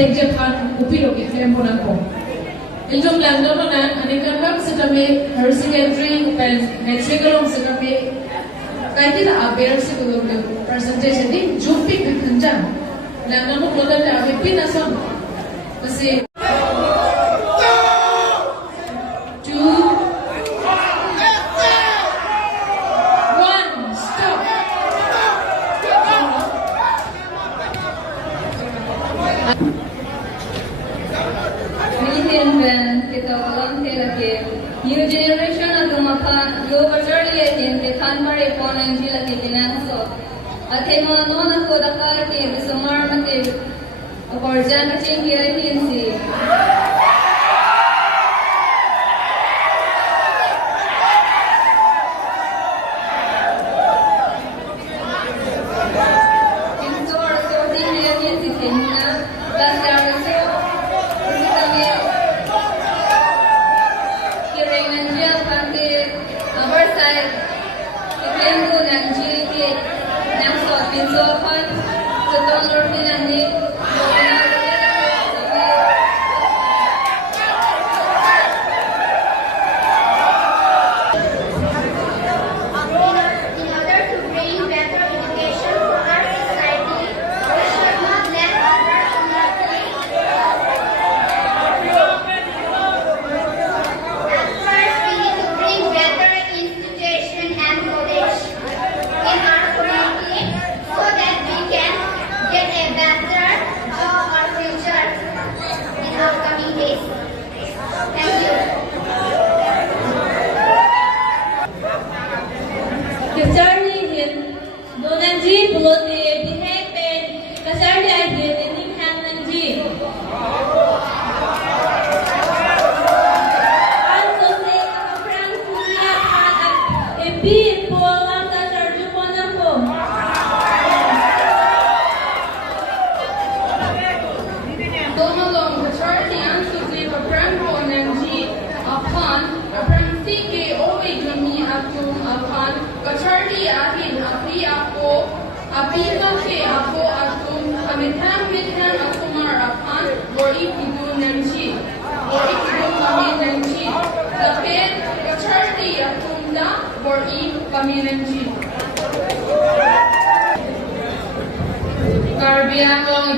Sekje Pan Upiro ke Temponan ko. Iljong Lando na anikan sa kami higher secondary metric along sa kami kahit na aber sa percentage din jumping kanjan. Lando mo lola na abi pinasam kasi new generation of Dumapan, Yoga Charlie in the Kanmari Pon and Gila Kitinanso. Atema Nona Kodakati, the Sumarmative of our Janachingi Agency. In store, so the agency in last year,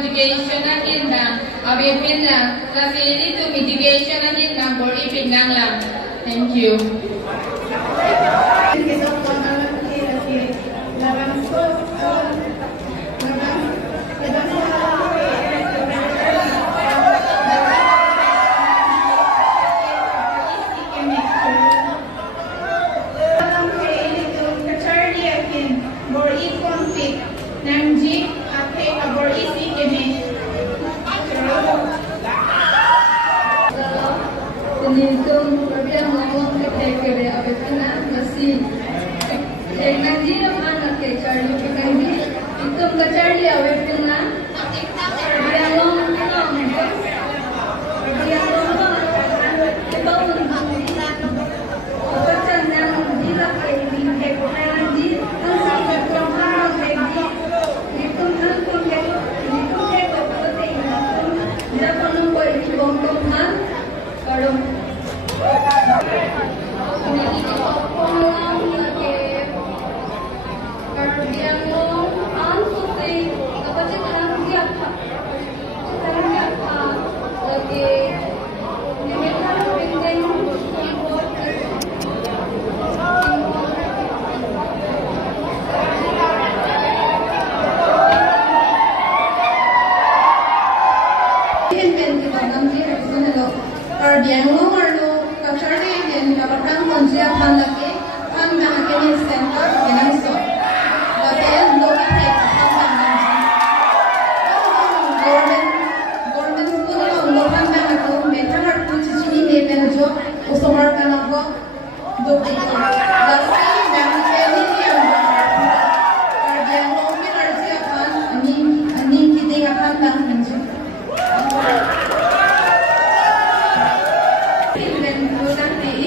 mitigation natin lang, abipin lang, kasi dito mitigation natin lang, or ipin lang. Thank you.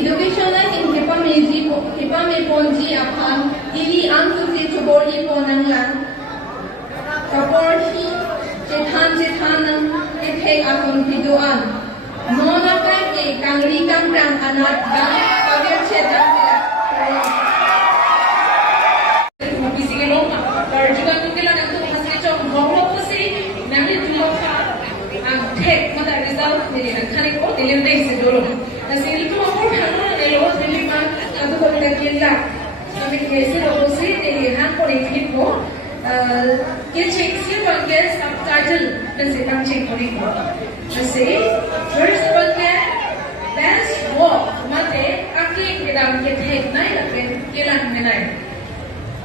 Education in Kipa Ponji Aklam, Ili Antu Bori Ponan tahun hidupan. Nona kai kangri kamprang anak dan kaget cedang dia. Mabisi ke loma. Juga mungkin ada tu hasil cong bawah pasi. Nanti dulu ang tek mata result ni nak kani ko delivery se dulu. Nasi itu aku hamil ni lo delivery atau ko kita kira. Kami kesi lo pasi ni hang ko ni ko. Ye check si bangke subtitle nasi kang check ko ni ko. Nasi first bangke best walk mate aki kita ke tek nai la pen kelang menai.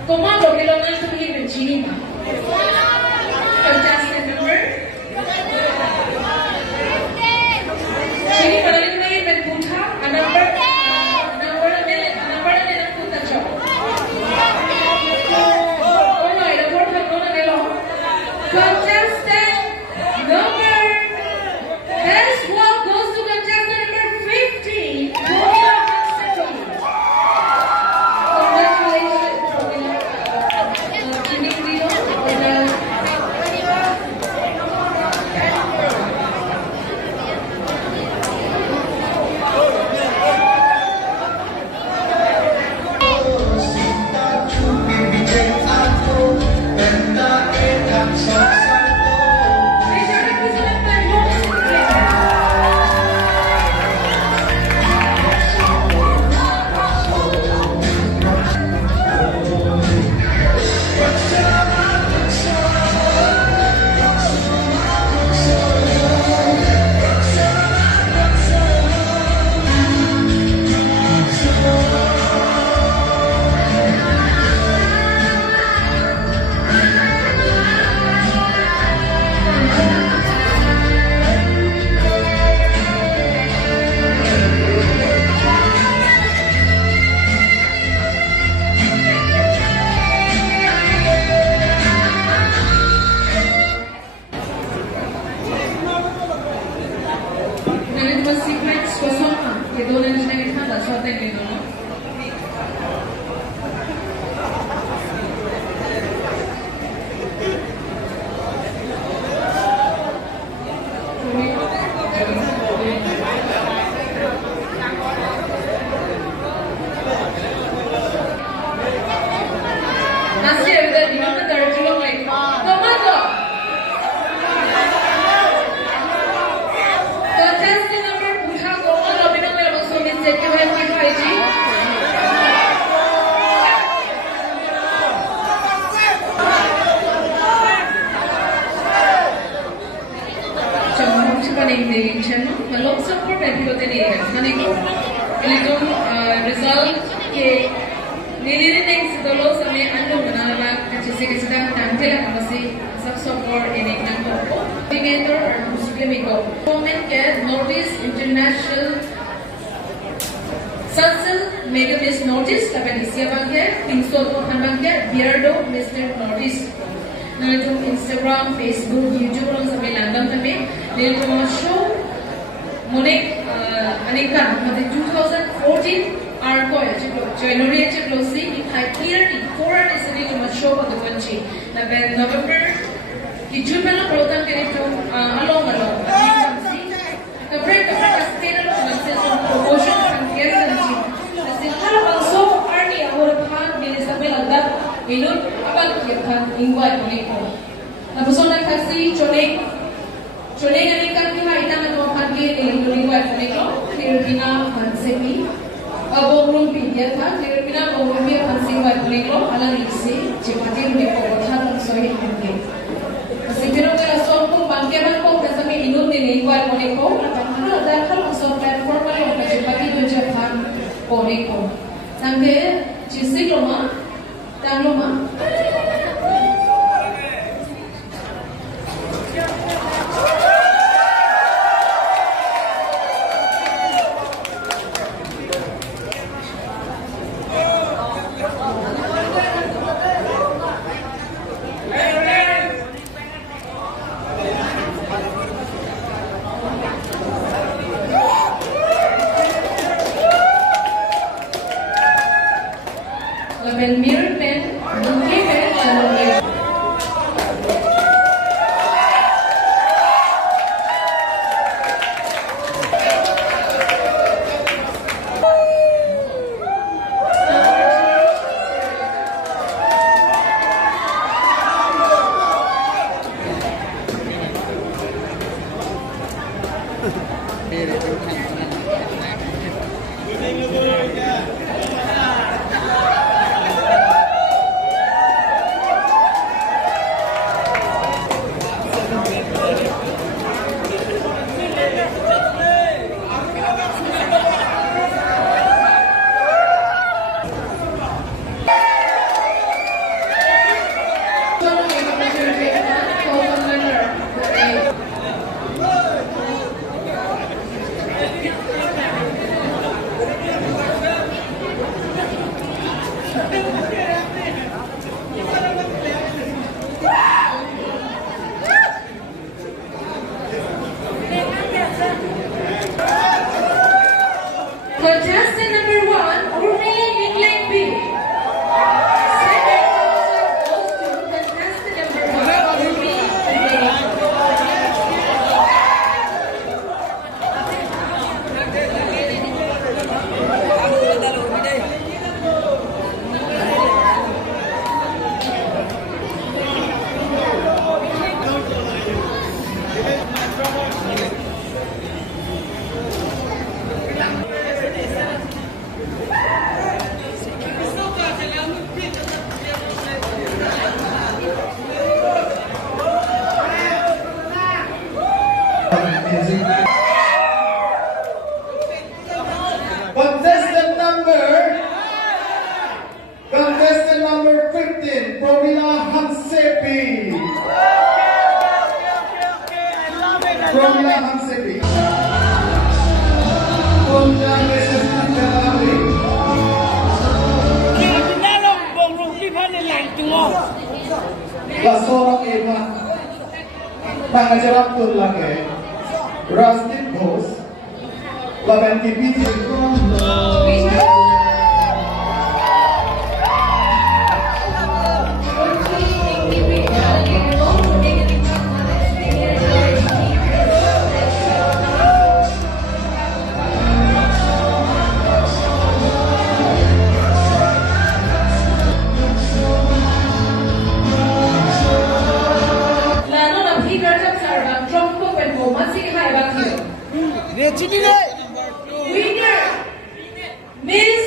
Koma lo kilo nai tu ni benchini ma. Contestant number. Chini padalin nai ben puntha number ni nak puntha chao. Oh no, ilo por favor no nelo. Contestant number. Best walk goes to contestant number 50. Instagram, Facebook, YouTube orang sampai London tapi dia cuma show monek anekan mati 2014 arko ya ciklo January ciklo si hai clearly foreign is ini cuma show pada kunci tapi November hijau mana pelotan kini tu along si kapre kasih lo masih promotion angker nanti nasi kalau also arni awal pan dia sampai London minum apa kita invite mereka. Tapos na kasi choneng ani kan kita ita na to pagi linggo at nito Filipina pansepi abo rumpi ya tha Filipina abo rumpi pansepi at nito alang isi chipati ni ko tha so hi hindi kasi tiro ka so kung bangkeban ko kasi may inun ni linggo at nito ano dahil so platform pa rin kasi pagi do Japan ko nito sampai jisik lo ma talo ma Contestant number 1, Urmi in lane B. Second position goes to contestant number 1, Urmi in lane Contestant number 15, Provila Hamsepi. Provila Hamsepi. Punja versus Punjabi. Lasorang Eva. Pangajarap tun lagi. Rasdip Bose. Labanti Biti. Winner, Miss